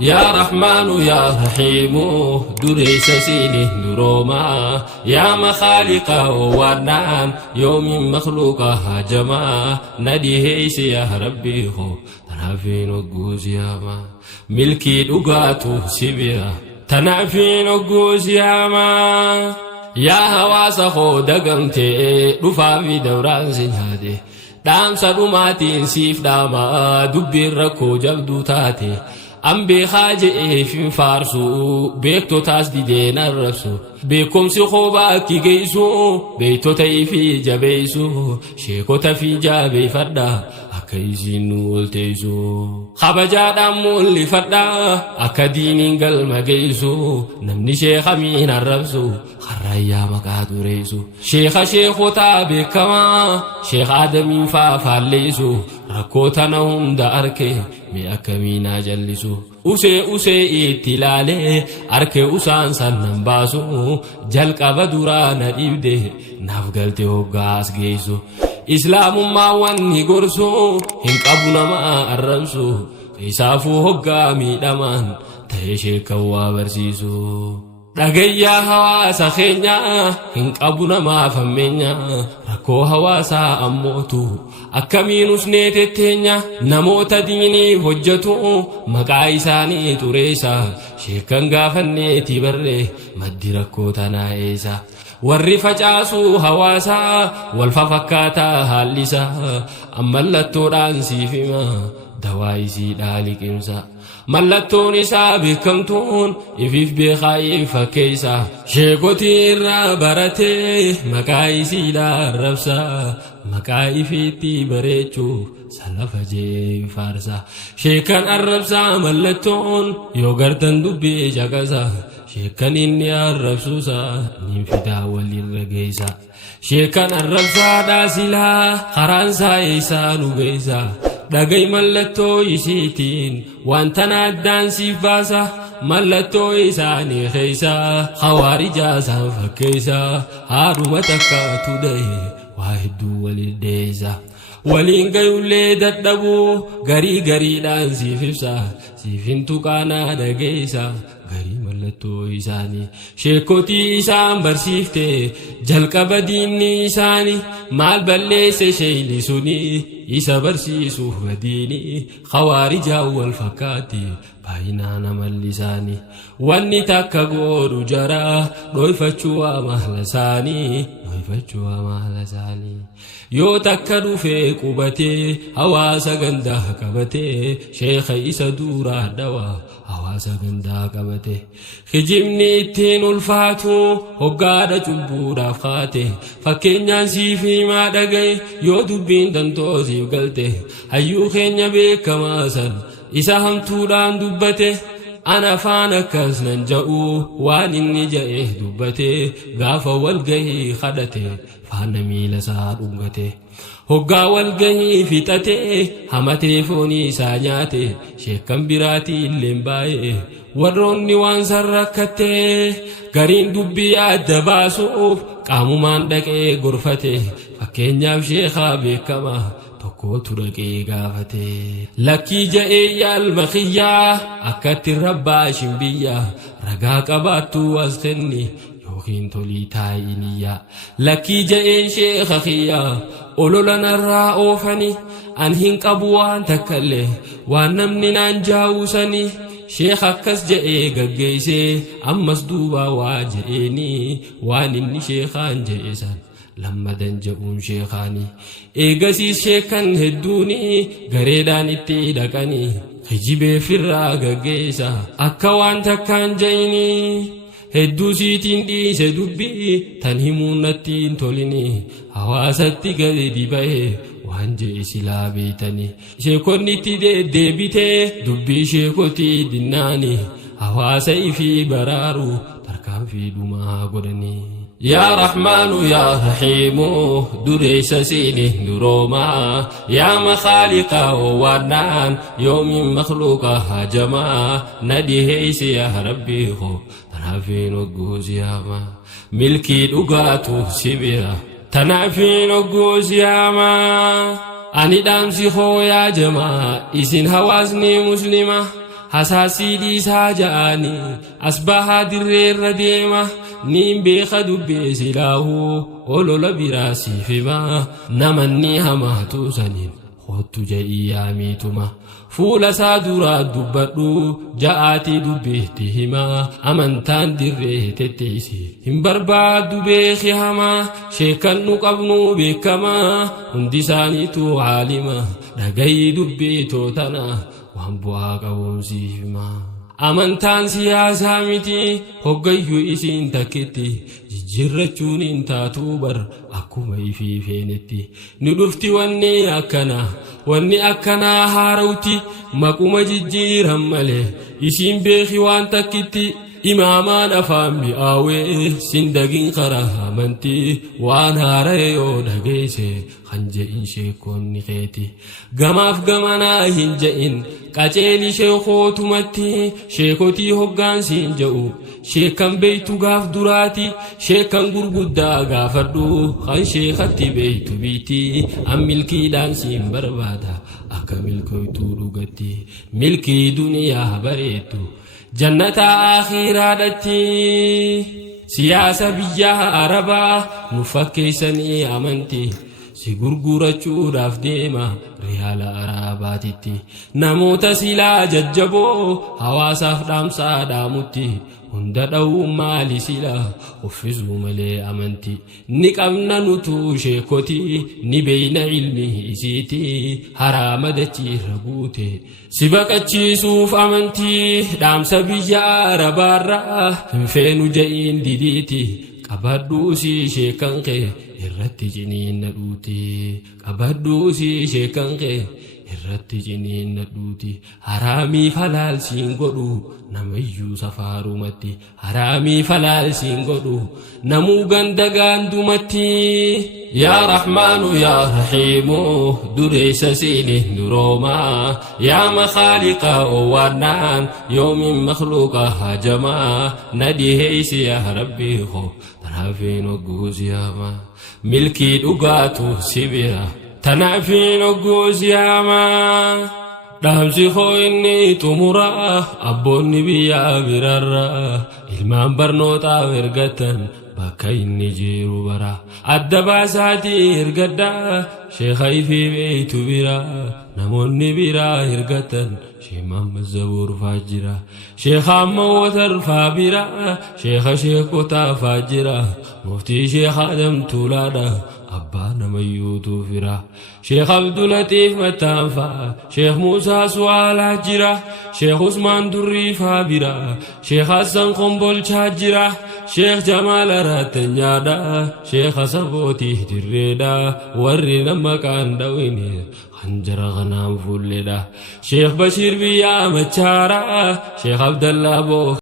يا رحمن يا رحيم دريس سيني نروما يا مخالق ونان يوم مخلوقها هجما نديهيس يا ربي خو تنافين وقوز ياما ملكي دقاتو سبيرا تنافين وقوز ياما يا هواس خو دقمتي رفا في دوران سنهادي دام سلوماتين سيف داما دبير ركو جبدو تاتي أمبي خاجئ في فارسو بيكتو تاس دي دين الرسو بيكم سخوبا كي جيسو بيتو تايفي جبيسو شيكو تفي جابي فردا أكيزين نولتيسو خبجا دامو اللي فردا أكدينين قلما جيسو نمني شيخ مين الرسو خرايا مكادو ريسو شيخو تابي كما شيخ آدمين فافاليسو ركوتنا هم دا أركي مي أكمينا جلسو أسي إتلالي أركي أسان سنن باسو جلق بدورانا إبده نفقلتي هقاس جيسو إسلام ما واني قرسو هنك أبونا ما أرمسو إسافو هقا ميدمان تهيشي كوا برسيسو dhagayyaa hawaasa keenya hin qabu namaa fammeenya rakkoo hawaasaa ammootu akkamiin usneete teenya namoota diinii hojjetu maqaa isaanii xureessa sheekan gaafanneeti barre maddi rakkoo tanaa eessa warri facaasuu hawaasaa wal fafakkaataa haallisa ammallattoodhaan siif hima dawaa isii dhaaliqimsa mallattoon isaa beekamtuun ifiif beekaayi fakkeessa sheekotii irraa baratee maqaa isiidhaa arrabsa maqaa ifiitti bareechuu salafa jee faarsa sheekan arrabsaa mallattoon yoo gartan dubbee caqasa sheekan inni arrabsuusa niin fidaa walirra geessa sheekan arrabsaadhaa silaa karaansaa isaa nu geessa dhagay mallattoo isiitiin wantana addaan siif baasa mallattoo isaanii keessa hawaarijaa isaan fakkeessa haadhuma takkaatu da'e waa hedduu waliin deessa waliin gayullee dadhabuu gariidhaan siif ibsa siif hin tuqaanaa dhageessa garii mallattoo isaanii sheekotii isaan barsiifte jalqaba diinni isaanii maal balleesse sheeyni suni isa barsiisuuf badiini khawaarijaa wal fakkaatti baay'inaan amalli isaanii wanni takka godhu jara dhoyfachuu amala isaanii yoo takka dhufee qubatee hawaasa gandaa qabatee sheekha isa duuraa dhawaa hawaasa gandaa qabate hijibni ittiin ulfaatu hoggaadha cubbuudhaaf kaate fakkeenyaan siif himaa dhagaye yoo dubbiin dantoosiif galte hayyuu keenya beekamaa san isa hamtuudhaan dubbate ana afaan akkas nan ja'u waan inni ja'e dubbate gaafa walgahii kadhate faana miila isaa dhungate hoggaa walgahii fixate hamatee foonii isaa nyaate sheekan biraatii illeen baay'e warroonni waan san rakkatte gariin dubbii adda baasuuf qaamumaan dhaqee gorfate fakkeenyaaf sheekaa beekamaa tokkotu dhaqee gaafate lakkii ja'ee yaalma kiyyaa akkatti rabbaa shimbiyyaa ragaa qabaattuu as kenni yookiin tolii taa'iniyyaa lakkii ja'een sheeka kiyyaa olola narraa oofani an hin qabu waan takkallee waan namni naan jaawusanii sheek akkas ja'ee gaggeessee ammas duuba waa ja'eeni waan inni sheekaan ja'e san lammadan ja'uun sheekaanii eegasiis sheekan hedduuni gareedhaan itti dhaqanii hijibee firraa gaggeessa akka waan takkaan ja'ini hedduu siitiin dhiise dubbii tan himuun natti hin tolini hawaasatti gadi ba'e waan jee silaa beeytani sheekonni itti deebitee dubbii sheekotii dinnaani hawaasa ifii baraaru tarkaanfii dhumaa godhanii يا رحمن يا رحيم دريس سيني نروما يا مخالق ونان يوم مخلوق هجما نديهيس يا ربي خو تنافين وقوز ياما ملكي دقاتو سبيرا تنافين وقوز ياما أني دامسي خو يا جماعة إسين هوازني مسلمة hasaasii dhiisaa ja'ani asbahaa dirreerra deema niin beeka dubbee silaahu olola biraa siif hima namanni hamaatu saniin hottu ja'ii yaamiituma fuula isaa duraa dubbadhu ja'aatii dubbeetti hima amantaan dirree tetteessi hin barbaaddu beeki hamaa sheekan nu qabnu beekama hundi isaaniitu caalima dhagayii dubbii tootana waan bu'aa qabuumsiif hima amantaan siyaasaa miti hoggayyuu isiin takkitti jijjiirrachuun hin taatuu bar akkuma ifii feenetti ni dhufti wanni akkanaa haarawti maquma jijjiiran malee isiin beeki waan takkitti imaamaan afaan mi'aawee sindagin karaa amantii waan haara'e yoo dhageesse kan je'in sheekonni keeti gamaaf gamanaa hin je'in qaceeli sheekootumatti sheekotii hoggaansiin je'u sheekan beeytu gaaf duraati sheekan gurguddaa gaafadhu kan sheekatti beeytu biiti an milkiidhaan siin barbaada akka milkooytuu dhugatti milkii duniyaa bareedu jannata akhiraadatti siyaasa biyya arabaa nu fakkeessanii amantii si gurgurachuudhaaf deema riyaala arabaatitti namoota silaa jajjaboo hawaasaaf dhaamsaa dhaamutti hunda dha'uu maali silaa uffisuu malee amantii ni qabna nutu sheekotii ni beeyna ilmi isiiti haraama dachiirra guute si baqachiisuuf amantii dhaamsa biyya arabaarraa hin feenu ja'iin didiiti qabadhuu si sheekan kee irratti ciniinna dhuuti qabadhuu si sheekan kee irratti ciniinna dhuuti haraamiif halaalsiin godhu namayyuu safaarumatti haraamiif halaalsiin godhu namuu ganda gaandumatti yaa rahmaanu yaa rahiimu dureessa siiniin duroomaa yaa makhaaliqa owwaannaan yoomin makhluuqa hajamaa nadhiheeysi yaa rabbii koo tanaafin ogguusiyaamaa milkii dhugaatu sibira tanaafin ogguusiyaamaa dhaamsi koo inni xumuraa abboonni biyyaa birarraa ilmaan barnootaaf ergatan bakka inni jiru bara adda baasaatii ergaddaa sheekhay fi beeytu biraa namoonni biraa ergatan sheekh Muhammad Zabuur faajira sheekha Mawwatar faabira sheekha sheekotaa faajira muftii sheekh Adam Tuulaadha abbaa namayyuutu fira sheekh Abdulatiif Mattaanfa sheekh Muusaa Suwaalaa jira sheekh Usmaan Durrii faabira sheekh Hassan Kombolchaa jira sheekh Jamaal Araattanyaadha sheekh Sabootii Dirreedha warri nama qaandawini hanjara kanaan fulledha sheekh Bashiir Biyyaa Machaara sheekh Abdallaa Boo